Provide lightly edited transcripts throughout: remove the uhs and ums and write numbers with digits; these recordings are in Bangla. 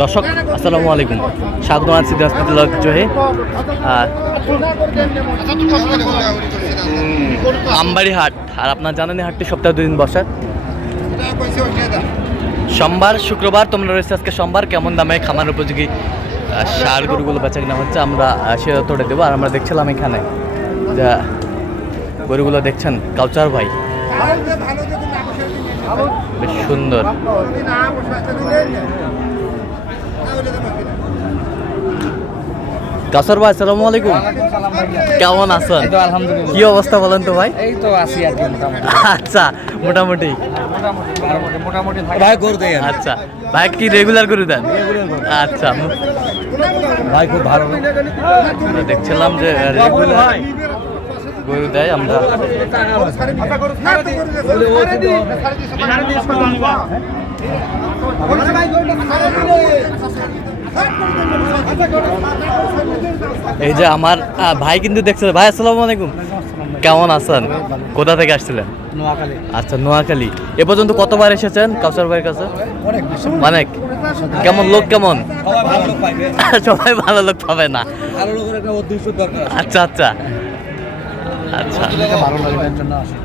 দর্শক আসসালামু আলাইকুম, স্বাগত আছি দিনাজপুর ঐতিহ্যবাহী আমবাড়ি হাট। আর আপনার জানেন হাটটি সপ্তাহে 2 দিন বসে, সোমবার শুক্রবার। তোমরা রয়েছে আজকে সোমবার। কেমন দামে খামার উপযোগী ষাঁড় গরুগুলো বেচা কিনা হচ্ছে আমরা সে তথ্যটা দেবো। আর আমরা দেখছিলাম এখানে যা গরুগুলো দেখছেন, কাউচার ভাই বেশ সুন্দর। কাসর ভাই আসসালামু আলাইকুম, কেমন আছেন? কি অবস্থা বলেন তো ভাই? এই তো আছি আর কি মোটামুটি। আচ্ছা, মোটামুটি ভাই গরু দেয়। আচ্ছা ভাই, কি রেগুলার করে দেন? আচ্ছা ভাই খুব ভালো। আমরা দেখছিলাম যে রেগুলার গরু দেয়। আমরা এই যে আমার ভাই কিন্তু দেখছে। ভাই আসসালামু আলাইকুম, কেমন আছেন? কোথা থেকে আসছিলেন? নোয়াখালী। আচ্ছা, নোয়াখালী। এ পর্যন্ত কতবার এসেছেন কাউসার ভাইয়ের কাছে? অনেক। কেমন লোক? কেমন? সবাই ভালো লোক পাবে না। আচ্ছা আচ্ছা আচ্ছা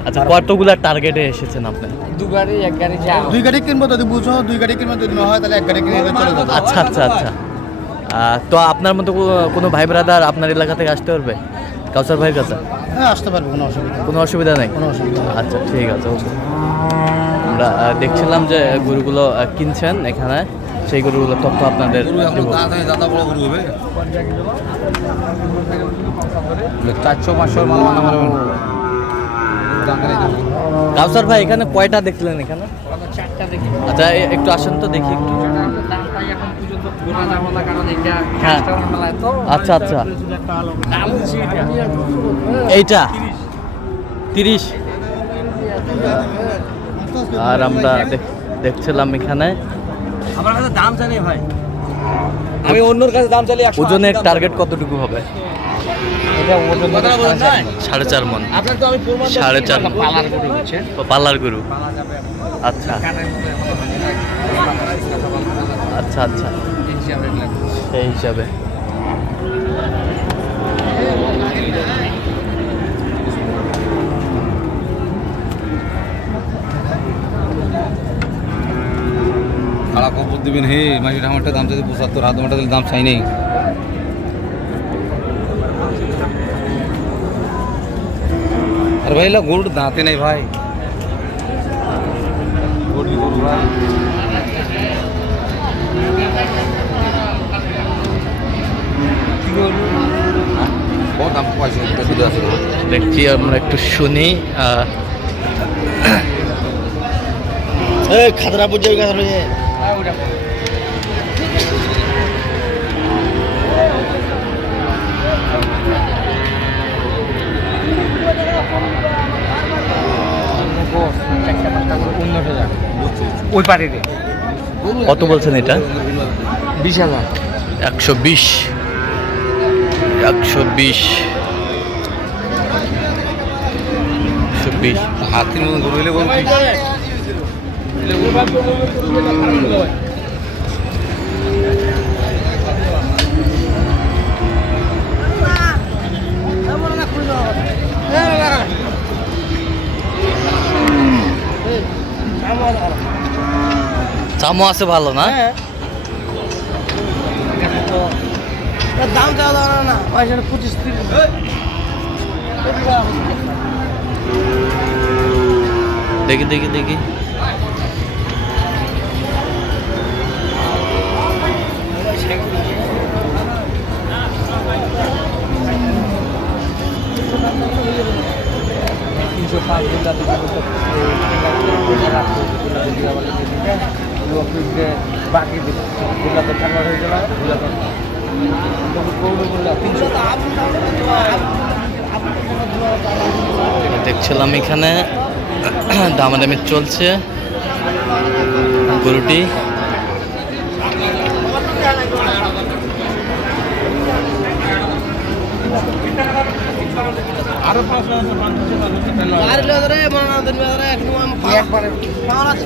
আচ্ছা, কতগুলা টার্গেটে এসেছেন আপনি? দুই গাড়ি কিনবো যদি বুঝো, 2 গাড়ি কিনবো যদি না হয় তাহলে 1 গাড়ি কিনে চলে যাবো। আচ্ছা আচ্ছা আচ্ছা। তো আপনার মতো কোনো ভাই ব্রাদার আপনার এলাকা থেকে আসতে পারবে কাউসার ভাইয়ের কাছে? হ্যাঁ, আসতে পারবো, কোনো অসুবিধা নেই। কোনো অসুবিধা নেই? কোনো অসুবিধা নেই। আচ্ছা ঠিক আছে। আমরা দেখছিলাম যে গরুগুলো কিনছেন এখানে, সেই গরুগুলো তথ্য আপনাদের দেবো। 400-500 মাল মানা মারবেন। কাউসার ভাই এখানে কয়টা দেখলেন? এখানে 4টা দেখি। আচ্ছা একটু আসেন তো দেখি একটু। হ্যাঁ আচ্ছা আচ্ছা, এইটা 30। আর আমরা দেখছিলাম এখানে আমার কাছে দাম জানি ভাই, আমি অন্যর কাছে দাম চাইলে ওজনের টার্গেট কতটুকু হবে? এটা ওজন 4.5 মণ। আপনার তো আমি 4.5 পালার গরু হচ্ছে, পালার গরু। আচ্ছা আচ্ছা আচ্ছা, সেই হিসাবে খারাপ খবর দিবেন। হে মাসির আমারটা দাম চাইছে 75, হাত আমারটা দাম চাই নেই। আর ভাই এলা গরুর দাঁতে নেই ভাই, গরু ভাই। বহুত দাম পাইছে, শুধু আছে। দেখছি আমরা একটু শুনি। খাতরা বুঝে গেছে। ওই পারে কত বলছেন এটা? 20,000। 120 120 120। হাতির মতন গরু হইলে গরু কি? চামো আছে ভালো না? দাম চাওয়া না, 25-30। দেখি দেখি দেখি। বাকি ঠান্ডা হয়ে গেল। দেখছিলাম এখানে দামাদামি চলছে গরুটি। আরো 500 আর রে মনে না দিন একদম পাওয়া আছে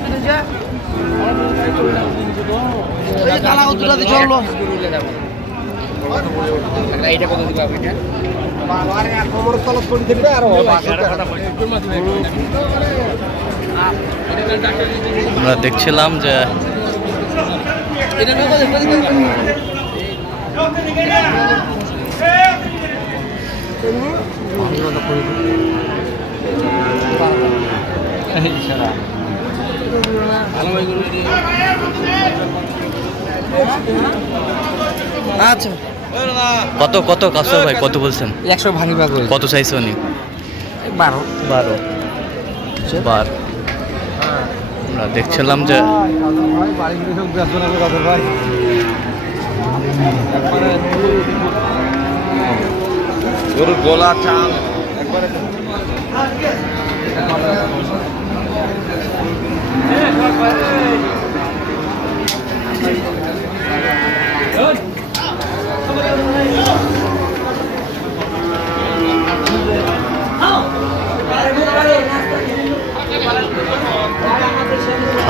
এইটা কত দিবা এটা আমরা দেখছিলাম যে আচ্ছা কত কত কাউসার ভাই কত বলছেন? 100 ভাঙিবা কই কত চাইছে উনি? 12 12 আমরা দেখছিলাম যে গরুর গলা চাল একবারে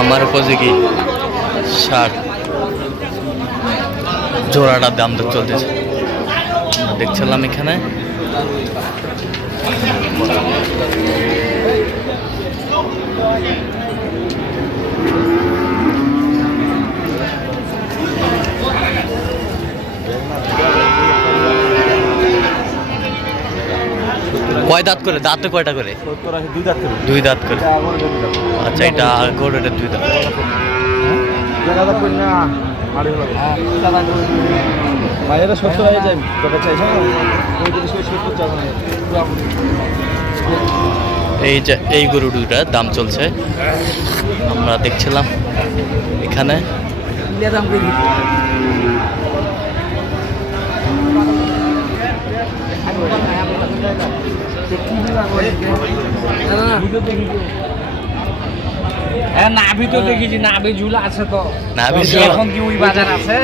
আমার উপযোগী 60 জোড়াটার দাম তো চলতেছে। আমরা দেখছিলাম এখানে কয় দাঁত করে? দাঁতে কয়টা করে? 2 দাঁত করে। আচ্ছা, এটা গরুটা 2 দাঁত। এই যে এই গরু দুটার দাম চলছে, আমরা দেখছিলাম এখানে। নাভি তো দেখেছি, নাভি ঝুল আছে তো। নাভি ঝুল এখন কি ওই বাজার আছে?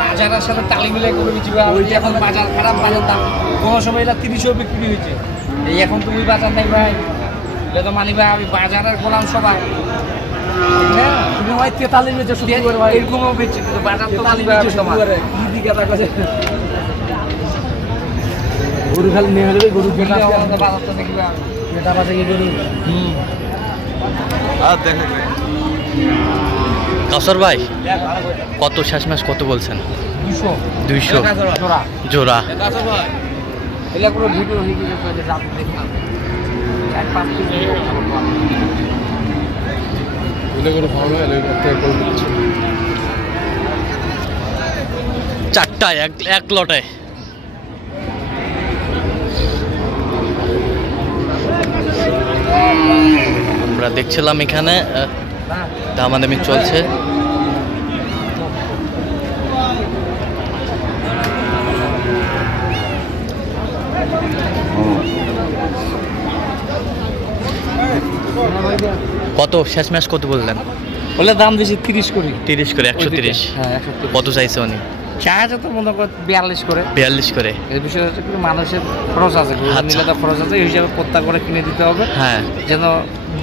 বাজারের সাথে তালি মিলাই করে দিচ্ছি। ওই এখন বাজার খারাপ, বাজার দাম কোনো সময় এটা 30 বিক্রি হয়েছে। এই এখন তো ওই বাজার নেই ভাই, এটা তো মানি ভাই। আমি বাজারের গোলাম সবাই তুমি ভাই 43 বেচে শুরু করে ভাই, এরকমও বেচছি কিন্তু বাজার তো মানি ভাই তোমার কি কথা কইছে। গরু খালি নিয়ে হলে গরু কেনা বাজার তো দেখবে এটা বাজে গরু। আর দেখে কাউসার ভাই কত শেষ মাস কত বলছেন? 200 জোড়া। এগুলো পুরো ভিডিও হয়ে গেছে, রাত দেখলাম 4-5 কেজি করে ভালো হলো একটা করে দিচ্ছি। 4টা এক লটে। আমরা দেখছিলাম এখানে দামাদামি চলছে। কত শেষ ম্যাচ কত বললেন? বলে দাম দিয়েছি 30 করে। 30 করে, 130। হ্যাঁ 130। কত চাইছে উনি? চার্জে তো মনে কর 42 করে। 42 করে। এর বিষয়ে হচ্ছে কি মানুষের খরচ আছে, নিলে তো খরচ আছে, এই হিসাবে প্রত্যেক করে কিনে দিতে হবে। হ্যাঁ, যেন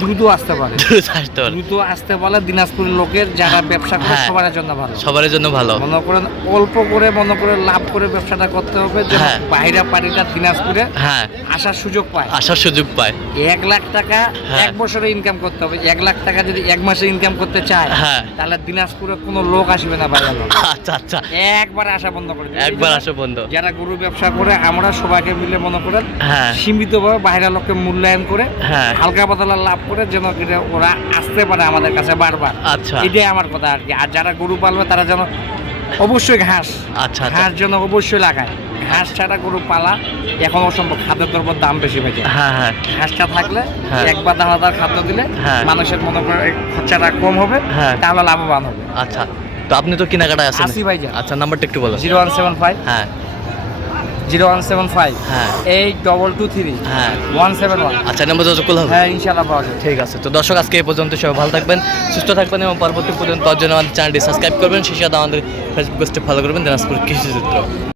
দ্রুত আসতে পারে। দ্রুত আসতে পারে দিনাজপুরের লোকের যারা ব্যবসা করে সবার জন্য ভালো। সবার জন্য ভালো। মনে করেন অল্প করে মনে করে লাভ করে ব্যবসাটা করতে হবে, যেন বাইরে পার্টিটা দিনাজপুরে আসার সুযোগ পায়। 1 লাখ টাকা এক বছরে ইনকাম করতে হবে। 1 লাখ টাকা যদি 1 মাসে ইনকাম করতে চায় তাহলে দিনাজপুরে কোনো লোক আসবে না বাইরে। আচ্ছা আচ্ছা, একবার আসা বন্ধ করে দিবে। একবার আসা বন্ধ। যারা গরু ব্যবসা করে আমরা সবাইকে মিলে মনে করেন সীমিতভাবে বাইরের লোককে মূল্যায়ন করে হালকা পাতলা লাভ করে যেন ওরা আসতে পারে আমাদের কাছে বারবার। আচ্ছা, এটাই আমার কথা আর কি। আর যারা গরু পালবে তারা যেন অবশ্যই ঘাস যেন অবশ্যই লাগায়। ঘাস ছাড়া গরু পালা এখন অসম্ভব, খাদ্য দ্রব্যের দাম বেশি হয়ে যায়। ঘাসটা থাকলে একবার দানাদার খাদ্য দিলে মানুষের মনে করে খরচাটা কম হবে, তাহলে লাভবান হবে। আচ্ছা, তো আপনি তো কেনাকাটায় আছেন। আসি ভাইজান। আচ্ছা, নাম্বারটা একটু বলো। 0175 0175 8223 171। আচ্ছা, নাম্বার যোগাযোগ হবে? হ্যাঁ, ইনশাআল্লাহ পাওয়া যাবে। ঠিক আছে। তো দর্শক, আজকে এই পর্যন্ত। সবাই ভালো থাকবেন, সুস্থ থাকবেন এবং পরবর্তী পর্যন্ত পাওয়ার জন্য আমাদের চ্যানেলটি সাবস্ক্রাইব করবেন। সেই সাথে আমাদের ফেসবুক পেজটি ফলো করবেন, দিনাজপুর কৃষিচিত্র।